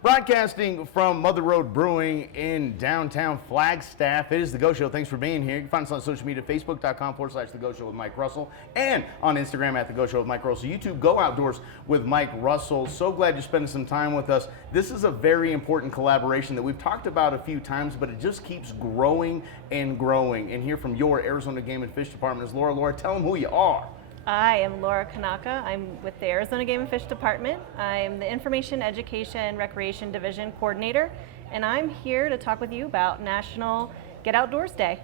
Broadcasting from Mother Road Brewing in downtown Flagstaff, it is The Go Show. Thanks for being here. You can find us on social media, facebook.com/The Go Show with Mike Russell, and on Instagram at The Go Show with Mike Russell. YouTube, Go Outdoors with Mike Russell. So glad you're spending some time with us. This is a very important collaboration that we've talked about a few times, but it just keeps growing and growing. And here from your Arizona Game and Fish Department is Laura. Laura, tell them who you are. I am Laura Canaca. I'm with the Arizona Game and Fish Department. I'm the Information, Education, Recreation Division Coordinator, and I'm here to talk with you about National Get Outdoors Day.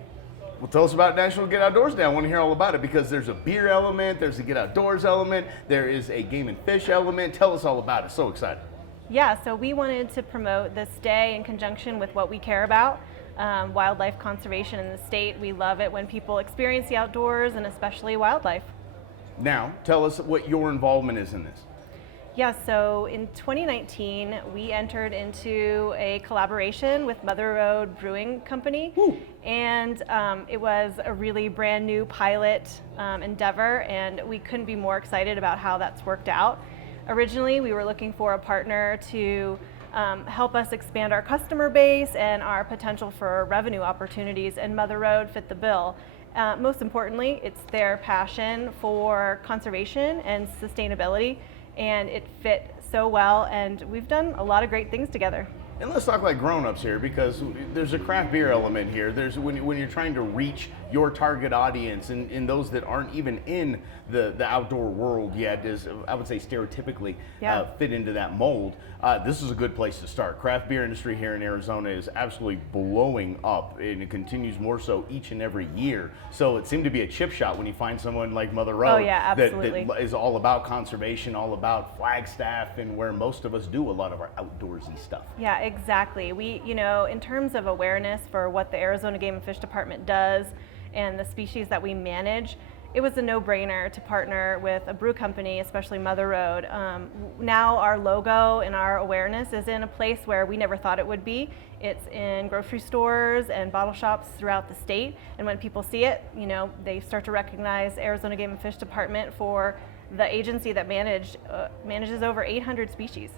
Well, tell us about National Get Outdoors Day. I want to hear all about it because there's a beer element, there's a Get Outdoors element, there is a game and fish element. Tell us all about it. So excited. Yeah, so we wanted to promote this day in conjunction with what we care about, wildlife conservation in the state. We love it when people experience the outdoors and especially wildlife. Now, tell us what your involvement is in this. Yeah, so in 2019, we entered into a collaboration with Mother Road Brewing Company. Woo. And it was a really brand new pilot endeavor, and we couldn't be more excited about how that's worked out. Originally, we were looking for a partner to help us expand our customer base and our potential for revenue opportunities, and Mother Road fit the bill. Most importantly, it's their passion for conservation and sustainability, and it fit so well, and we've done a lot of great things together. And let's talk like grown-ups here, because there's a craft beer element here. There's when you're trying to reach your target audience and those that aren't even in the outdoor world yet, is I would say stereotypically fit into that mold. This is a good place to start. Craft beer industry here in Arizona is absolutely blowing up, and it continues more so each and every year. So it seemed to be a chip shot when you find someone like Mother Road that is all about conservation, all about Flagstaff, and where most of us do a lot of our outdoorsy stuff. Yeah, exactly. We, in terms of awareness for what the Arizona Game and Fish Department does and the species that we manage, it was a no-brainer to partner with a brew company, especially Mother Road. Now our logo and our awareness is in a place where we never thought it would be. It's in grocery stores and bottle shops throughout the state, and when people see it, they start to recognize Arizona Game and Fish Department for the agency that manages over 800 species.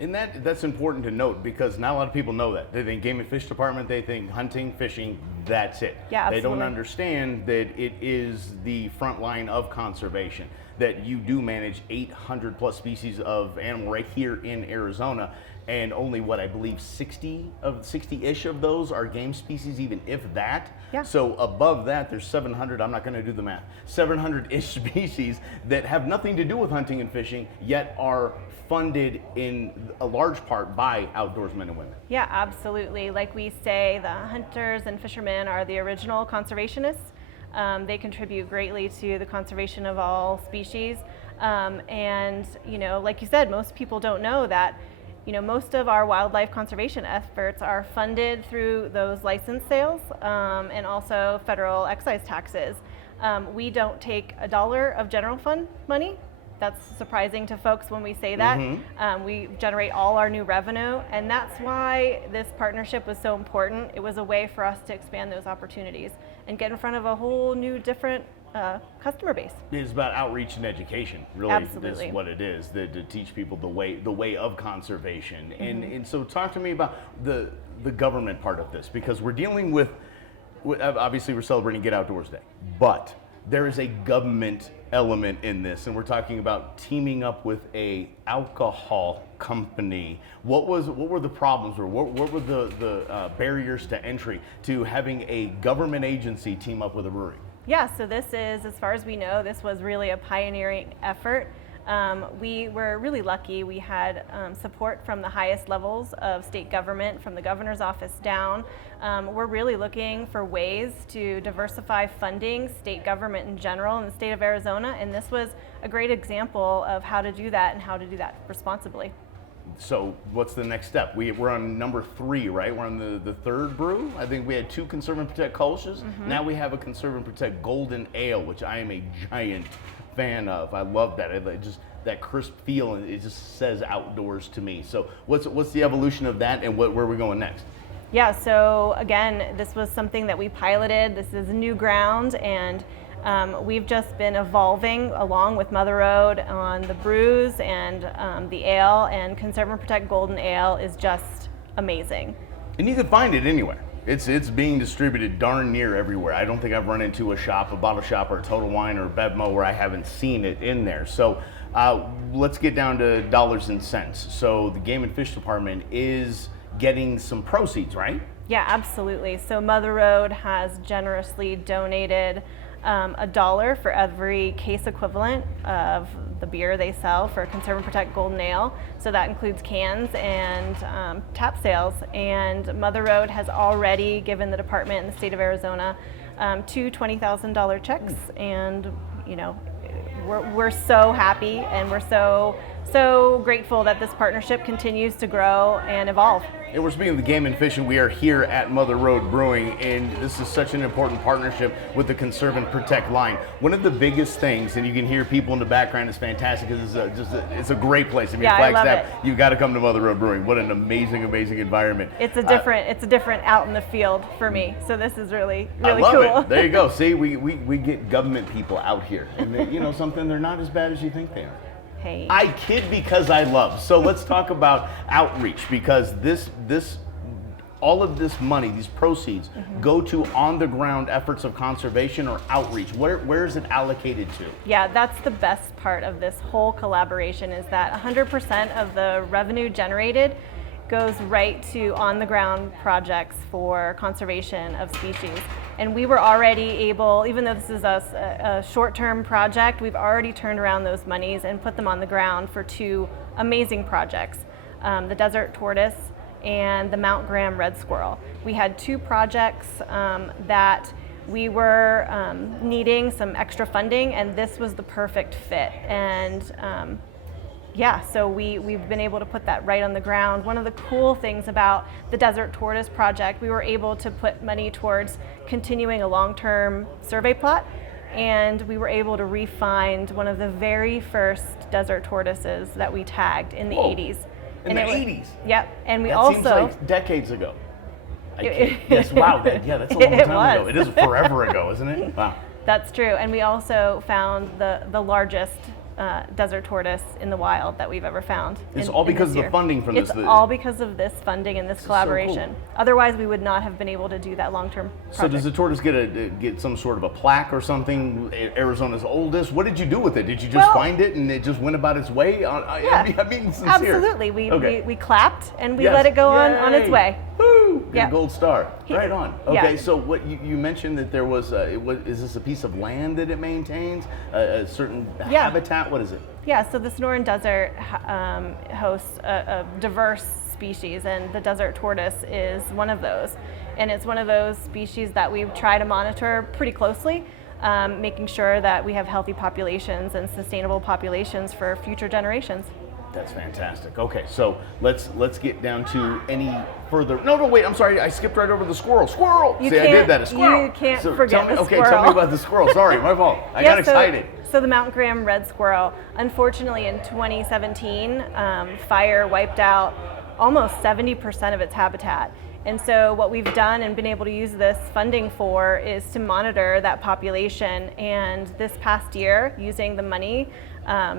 And that's important to note, because not a lot of people know that. They think Game and Fish Department, they think hunting, fishing, that's it. Yeah, absolutely. They don't understand that it is the front line of conservation, that you do manage 800 plus species of animal right here in Arizona, and only what I believe 60-ish of those are game species, even if that. Yeah. So above that, there's 700, I'm not going to do the math, 700-ish species that have nothing to do with hunting and fishing, yet are funded in a large part by outdoorsmen and women. Yeah, absolutely. Like we say, the hunters and fishermen are the original conservationists. They contribute greatly to the conservation of all species. And, like you said, most people don't know that most of our wildlife conservation efforts are funded through those license sales and also federal excise taxes. We don't take a dollar of general fund money. That's surprising to folks when we say that. Mm-hmm. We generate all our new revenue, and that's why this partnership was so important. It was a way for us to expand those opportunities and get in front of a whole new, different customer base. It's about outreach and education, really. Absolutely. Is what it is, to teach people the way of conservation. Mm-hmm. And so talk to me about the government part of this, because we're dealing with obviously we're celebrating Get Outdoors Day, but there is a government element in this, and we're talking about teaming up with a alcohol company. What were the problems, or what were the barriers to entry to having a government agency team up with a brewery? Yeah, so this is, as far as we know, this was really a pioneering effort. We were really lucky. We had support from the highest levels of state government, from the governor's office down. We're really looking for ways to diversify funding, state government in general, in the state of Arizona, and this was a great example of how to do that and how to do that responsibly. So what's the next step? We're on number 3, right? We're on the third brew. I think we had 2 Conserve and Protect Kolsch's. Mm-hmm. Now we have a Conserve and Protect Golden Ale, which I am a giant fan of. I love that. Just that crisp feel, and it just says outdoors to me. So what's the evolution of that, and where are we going next? Yeah, so again, this was something that we piloted. This is new ground, and We've just been evolving along with Mother Road on the brews and the ale, and Conserve and Protect Golden Ale is just amazing. And you can find it anywhere. It's being distributed darn near everywhere. I don't think I've run into a shop, a bottle shop, or a Total Wine or a Bevmo where I haven't seen it in there. So let's get down to dollars and cents. So the Game and Fish Department is getting some proceeds, right? Yeah, absolutely. So Mother Road has generously donated $1 for every case equivalent of the beer they sell for Conserve and Protect Golden Ale. So that includes cans and tap sales. And Mother Road has already given the department in the state of Arizona two $20,000 checks. And you know, we're so happy, and we're so grateful that this partnership continues to grow and evolve. And we're speaking of the Game and Fish, and we are here at Mother Road Brewing, and this is such an important partnership with the Conserve and Protect line. One of the biggest things, and you can hear people in the background, is fantastic because it's a great place. I mean, Yeah, I love Flagstaff, it. You've got to come to Mother Road Brewing. What an amazing environment. It's a different out in the field for me. So this is really I love cool. it. There you go. See, we get government people out here, and they, you know something, they're not as bad as you think they are. Hey. I kid because I love. So let's talk about outreach, because all of this money, these proceeds, go to on-the-ground efforts of conservation or outreach. Where is it allocated to? Yeah, that's the best part of this whole collaboration, is that 100% of the revenue generated goes right to on-the-ground projects for conservation of species. And we were already able, even though this is a short-term project, we've already turned around those monies and put them on the ground for two amazing projects, the Desert Tortoise and the Mount Graham Red Squirrel. We had two projects that we were needing some extra funding, and this was the perfect fit. And yeah, so we've been able to put that right on the ground. One of the cool things about the Desert Tortoise project, we were able to put money towards continuing a long-term survey plot, and we were able to re-find one of the very first desert tortoises that we tagged in the 80s. In the 80s? Yep, and we That also... seems like decades ago. Yes, wow, that's a long It time ago. was. It is forever ago, isn't it? Wow. That's true, and we also found the largest desert tortoise in the wild that we've ever found. It's all because of the funding from this. It's all because of this funding and this collaboration. So cool. Otherwise, we would not have been able to do that long-term project. So does the tortoise get some sort of a plaque or something? Arizona's oldest. What did you do with it? Did you just find it and it just went about its way? Yeah, I'm being sincere. absolutely. We clapped and we let it go on its way. Woo! Yeah. Gold star. Right on. Okay, Yeah. so what you mentioned that there was, is this a piece of land that it maintains? A certain habitat? What is it? Yeah, so the Sonoran Desert hosts a diverse species, and the desert tortoise is one of those. And it's one of those species that we try to monitor pretty closely, making sure that we have healthy populations and sustainable populations for future generations. That's fantastic. Okay, so let's get down to any further. No, wait. I'm sorry. I skipped right over the squirrel. Squirrel. I did that. A squirrel. You can't so forget tell me, the okay, squirrel. tell me about the squirrel. Sorry, my fault. I got excited. So the Mount Graham Red Squirrel, unfortunately, in 2017, fire wiped out almost 70% of its habitat. And so what we've done and been able to use this funding for is to monitor that population. And this past year, using the money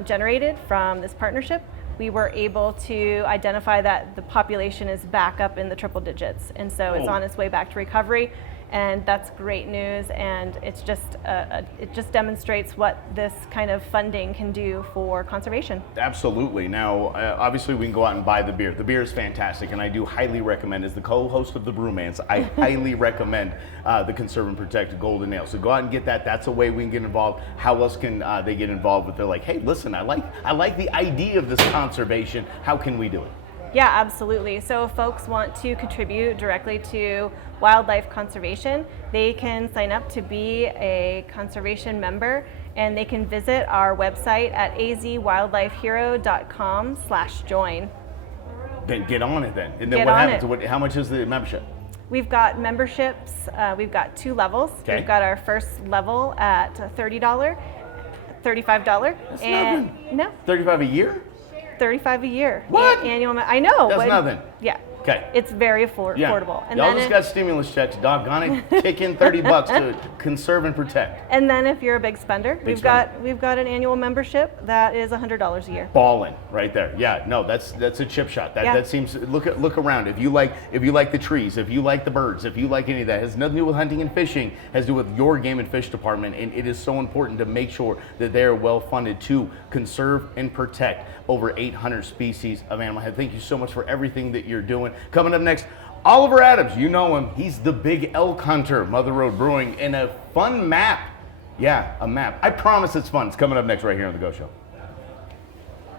generated from this partnership, we were able to identify that the population is back up in the triple digits. And so it's on its way back to recovery. And that's great news, and it's just it just demonstrates what this kind of funding can do for conservation. Absolutely. Now, obviously, we can go out and buy the beer. The beer is fantastic, and I do highly recommend, as the co-host of the Brewmans, I highly recommend the Conserve and Protect Golden Ale. So go out and get that. That's a way we can get involved. How else can they get involved? If they're like, hey, listen, I like the idea of this conservation. How can we do it? Yeah, absolutely. So if folks want to contribute directly to wildlife conservation, they can sign up to be a conservation member, and they can visit our website at azwildlifehero.com/join. Then get on it then. And then Get what on happens? How much is the membership? We've got memberships. We've got two levels. Okay. We've got our first level at $30, $35. That's and nothing. No, $35 a year? $35 a year. What? Annual. I know. That's nothing. Yeah. Okay. It's very Yeah. affordable. And Y'all then just got stimulus checks. Doggone it. Kick in $30 to conserve and protect. and then if you're a big spender, Big we've spender. got an annual membership that is $100 a year. Ballin' right there. Yeah, no, that's a chip shot. That Yeah. that seems look around. If you like the trees, if you like the birds, if you like any of that, it has nothing to do with hunting and fishing, it has to do with your game and fish department, and it is so important to make sure that they are well funded to conserve and protect over 800 species of animal. Thank you so much for everything that you're doing. Coming up next, Oliver Adams, you know him. He's the big elk hunter, Mother Road Brewing, and a fun map. Yeah, a map. I promise it's fun. It's coming up next right here on The Go Show.